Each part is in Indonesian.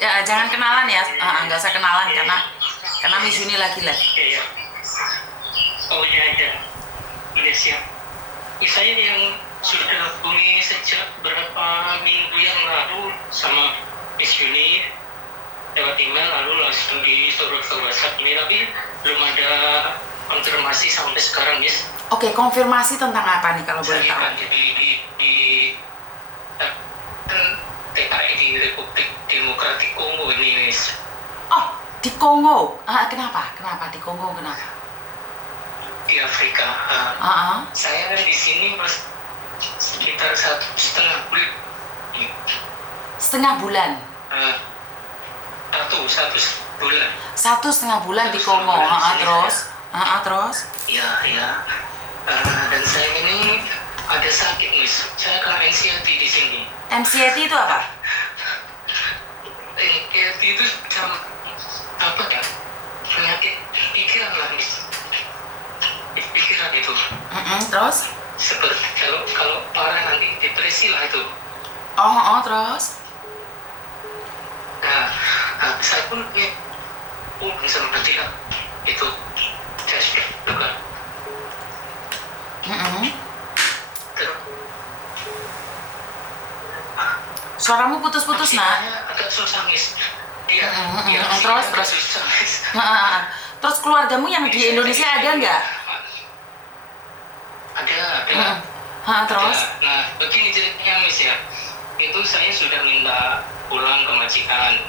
Ya, jangan kenalan ya, nggak usah kenalan karena Miss Juni lagi live. Iya. Oh iya iya. Iya siap. Saya yang sudah hubungi sejak beberapa minggu yang lalu sama Miss Juni lewat email, lalu langsung disuruh ke WhatsApp ini, tapi belum ada konfirmasi sampai sekarang, Miss. Oke, konfirmasi tentang apa nih kalau boleh Saya tahu? kan di kan TKI di Republik Demokratik Kongo ini, Miss. Oh, di Kongo. Kenapa? Kenapa di Kongo? Kenapa? Di Afrika. Saya kan di sini mas sekitar 1,5 bulan. Setengah bulan. Satu bulan. 1,5 bulan di Kongo. Terus? Terus? Iya, iya. Dan saya ini ada sakit, Miss. Saya kena anxiety di sini. MCT itu apa? Anxiety itu sama apa ya? Penyakit pikiran lah, Miss. Pikiran itu. Terus? Seperti kalau parah nanti depresi lah itu. Terus? Nah, saya pun sama dia itu tes juga. Suaramu putus-putus, nak. Agak susah, Miss. Iya. Terus? Susah, Miss. Terus keluargamu yang di Indonesia ada nggak? Ada. Terus? Nah, begini ceritanya, Miss ya. Itu saya sudah minta pulang ke majikan.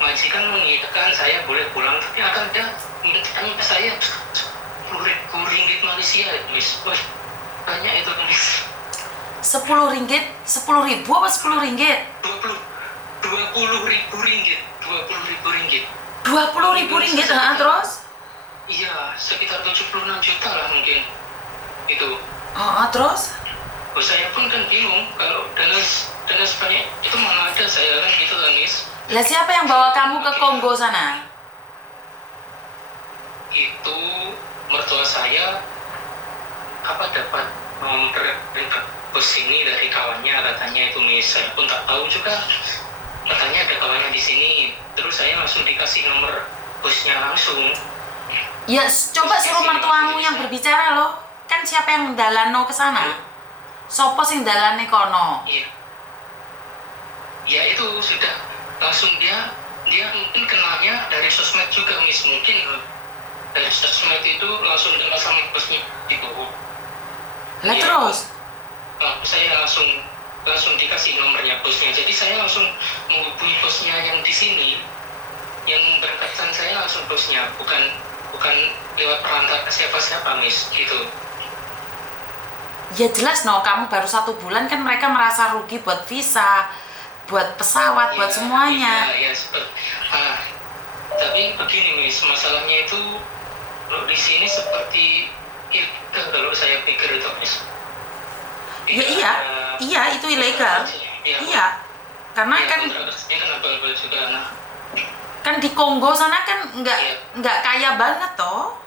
Majikan mengiyakan saya boleh pulang, tapi akan ada minta saya 10.000 ringgit Malaysia, Miss. Wah, banyak itu, Miss. 10 ringgit? 10.000 apa 10 ringgit? 20.000 ringgit. 20.000 ringgit. 20.000 ringgit, terus? Iya, sekitar 76 juta lah mungkin. Itu. Terus? Saya pun kan bingung kalau dana sebanyak itu mana ada, saya kan gitu kan, Miss. Lah siapa yang bawa kamu ke Kongo sana? Itu mertua saya dapat nomor bus ini dari kawannya, katanya itu, Miss. Saya pun tak tahu juga, katanya ada kawannya di sini. Terus saya langsung dikasih nomor busnya langsung. Ya coba suruh mertuamu yang berbicara loh. Kan siapa yang dalano ke sana? Sopo sing dalane kono? Iya. Ya itu sudah langsung dia mungkin kenalnya dari sosmed juga, Miss. Mungkin dari sosmed itu langsung kenal sama bosnya gitu. Lah Ya, terus? Saya langsung dikasih nomornya bosnya. Jadi saya langsung menghubungi bosnya yang di sini, yang berkaitan saya langsung bosnya, bukan lewat perantara siapa-siapa, Miss, gitu. Ya jelas kamu baru 1 bulan kan mereka merasa rugi buat visa, buat pesawat, buat semuanya. Iya, seperti. Tapi begini, Miss, masalahnya itu di sini seperti ilegal kalau saya pikir itu, Miss. Iya, itu ilegal. Iya, karena kan juga, kan di Kongo sana kan nggak kaya banget toh.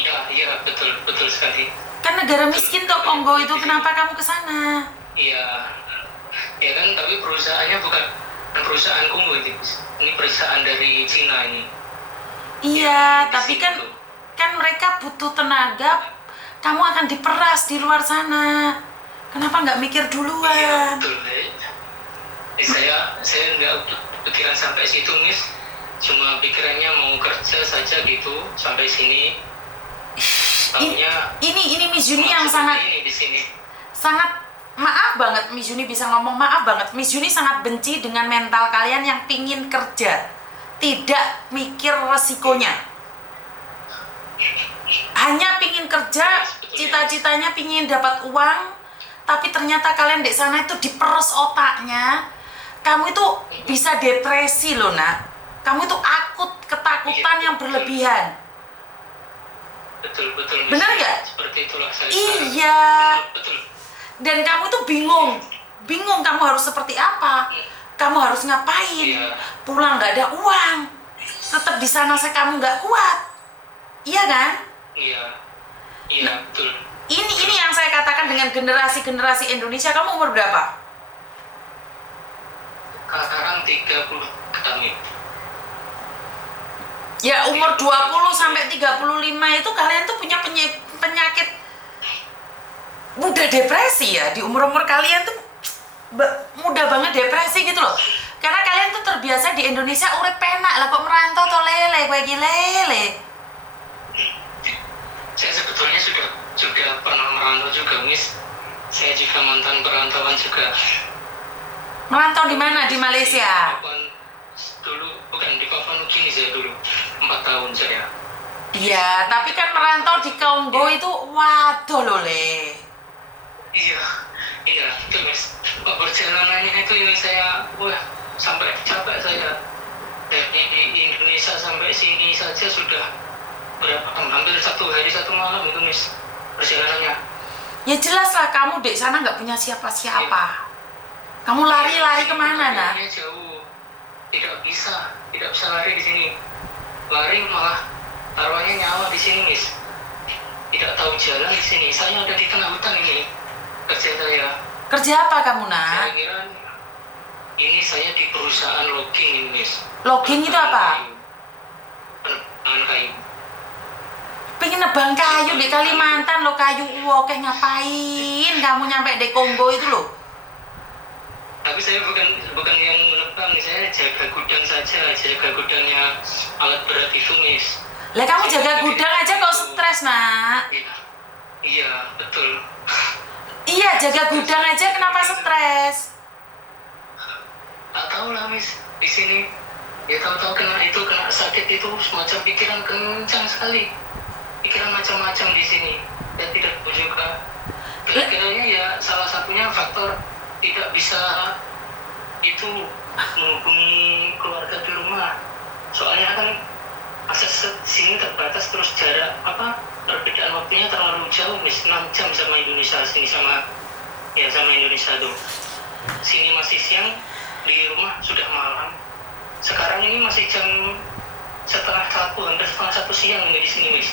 Iya, betul sekali. Kan negara miskin toh Kongo itu, kenapa kamu ke sana? Iya. Ya kan, tapi perusahaannya bukan perusahaan Kongo ini perusahaan dari Cina ini. Iya, tapi kan mereka butuh tenaga, kamu akan diperas di luar sana. Kenapa nggak mikir duluan? Iya, betul. Saya nggak pikiran sampai situ, Miss. Cuma pikirannya mau kerja saja gitu sampai sini. Ini Miss Juni yang sangat maaf banget, Miss Juni bisa ngomong maaf banget. Miss Juni sangat benci dengan mental kalian yang pingin kerja, tidak mikir resikonya, hanya pingin kerja, cita-citanya pingin dapat uang, tapi ternyata kalian di sana itu diperes otaknya. Kamu itu bisa depresi loh, nak. Kamu itu ketakutan yang berlebihan. Betul. Benar nggak? Seperti itulah saya. Iya. Betul. Dan kamu tuh bingung kamu harus seperti apa, kamu harus ngapain. Iya. Pulang nggak ada uang, tetap di sana kamu nggak kuat, iya kan? Iya, betul. Ini yang saya katakan dengan generasi Indonesia. Kamu umur berapa? sekarang 30 tahun. Ya umur 20 sampai 35 itu kalian tuh punya penyakit mudah depresi ya. Di umur-umur kalian tuh mudah banget depresi gitu loh. Karena kalian tuh terbiasa di Indonesia urip penak lah, kok merantau to lele kowe iki lele. Saya sebetulnya sudah pernah merantau juga, Miss. Saya juga mantan perantauan juga. Merantau di mana? Di Malaysia. Bukan di Papua Nugini saya dulu. 4 tahun saya. Iya, tapi kan merantau di Kongo itu waduh loh le. Iya, itu Miss. Perjalanannya itu yang saya, sampai capek saya. Dari Indonesia sampai sini saja sudah hampir 1 hari 1 malam itu Miss perjalanannya. Ya jelas lah kamu di sana nggak punya siapa-siapa. Kamu lari-lari kemana nak? Jauh, tidak bisa lari di sini. Lari malah taruhannya nyawa di sini Miss. Tidak tahu jalan di sini. Saya ada di tengah hutan ini kerja saya. Kerja apa kamu nak? Saya kira ini saya di perusahaan logging ini Miss. Logging itu apa? Penebangan kayu. Pengen nebang kayu di Kalimantan lo, kayu oke ngapain kamu nyampe di Kongo itu lo? Tapi saya bukan yang menebang, saya jaga gudang saja, jaga gudangnya alat berat itu Miss. Lah kamu jaga gudang aja kok stres nak? Iya betul. Iya jaga gudang aja kenapa stres? Tak tahu lah Miss, di sini ya tahu-tahu kena sakit itu semacam pikiran kencang sekali, pikiran macam-macam di sini. Dan tidak tahu juga. Kira-kiranya ya salah satunya faktor tidak bisa itu menghubungi keluarga di rumah. Soalnya kan akses sini terbatas, terus jarak perbedaan waktunya terlalu jauh Miss. 6 jam sama Indonesia, sini sama Indonesia tuh. Sini masih siang, di rumah sudah malam. Sekarang ini masih jam hampir setengah 1 siang ini di sini Miss.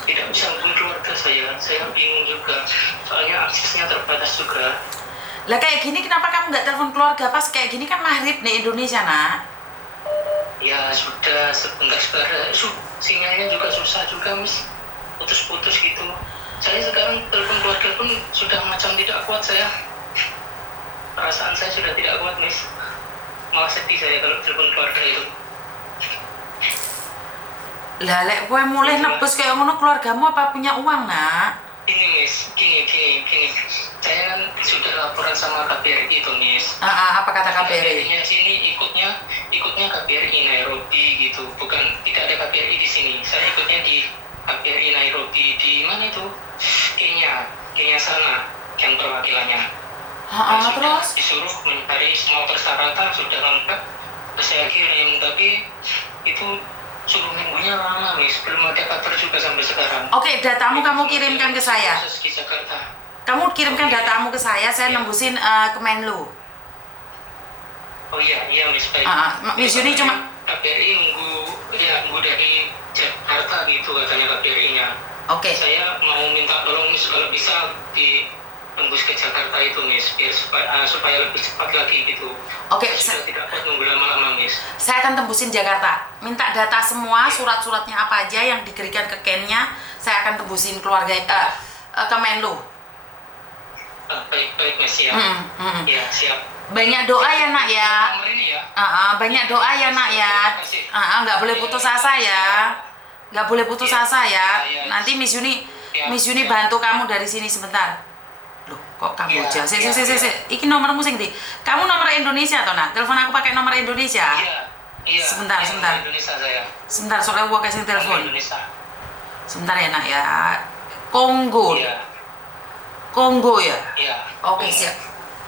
Tidak bisa hubungi keluarga saya bingung juga. Soalnya aksesnya terbatas juga. Lah kayak gini kenapa kamu nggak telepon keluarga pas kayak gini kan maghrib di Indonesia nak? Ya sudah sebentar sinyalnya juga susah juga Miss, putus-putus gitu. Saya sekarang telepon keluarga pun sudah macam tidak kuat saya. Perasaan saya sudah tidak kuat Miss. Malah sedih saya kalau telepon keluarga itu. Lah lek kowe mulai nebus kayak ngono keluargamu apa punya uang nak? Ini Miss, gini. Saya kan sudah laporan sama KBRI itu Miss. Apa kata KBRI? KBRI-nya sini ikutnya KBRI Nairobi gitu, tidak ada KBRI di sini. Saya ikutnya di KBRI Nairobi di mana itu? Kenya sana yang perwakilannya. Terus disuruh mencari semua persyaratan sudah lengkap, terus saya kirim, tapi itu suruh minggunya lama Miss, belum ada kabar juga sampai sekarang. Oke, datamu kamu kirimkan ke saya. Di Jakarta. Kamu kirimkan datamu ke saya nembusin Kemenlu. Oh iya Miss, baik. Miss Yuni cuma KBRI nunggu dari Jakarta gitu katanya KBRI-nya. Oke. Saya mau minta tolong Miss kalau bisa tembus ke Jakarta itu Miss, biar supaya lebih cepat lagi gitu. Oke. Sudah tidak kuat nunggu lama-lama Miss. Saya akan tembusin Jakarta. Minta data semua, surat-suratnya apa aja yang diberikan ke Kenya, saya akan tembusin keluarga Kemenlu. Baik Miss, siap. Ya, siap. Banyak doa ya nak ya. Banyak doa ya nak ya. Nggak boleh putus asa ya. Nggak boleh putus asa ya. Nanti Miss Yuni bantu kamu dari sini sebentar. Loh, kok kamu aja? Iki nomormu sing ndi? Kamu nomor Indonesia toh nak? Telepon aku pakai nomor Indonesia. Iya. Sebentar. Indonesia saya. Sebentar, soalnya gua kasih telepon. Indonesia. Sebentar ya nak ya. Kongo. Iya. Kongo ya. Iya. Oke, siap.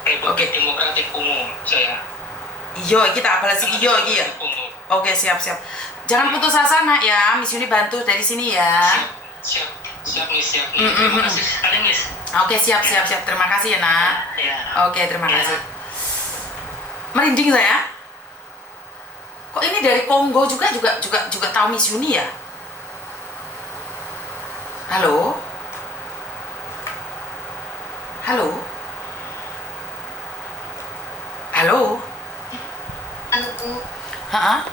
Republik Demokratik Kongo saya. Iya, kita apal sih iya ya. Oke, siap. Jangan putus asa nak ya. Miss Yuni bantu dari sini ya. Siap Miss, siap. Terima kasih sekali Miss. Oke, siap. Terima kasih ya nak. Ya. Oke, terima kasih. Merinding saya. Kok ini dari Kongo juga tahu Miss Yuni ya? Halo? Bu. Ha?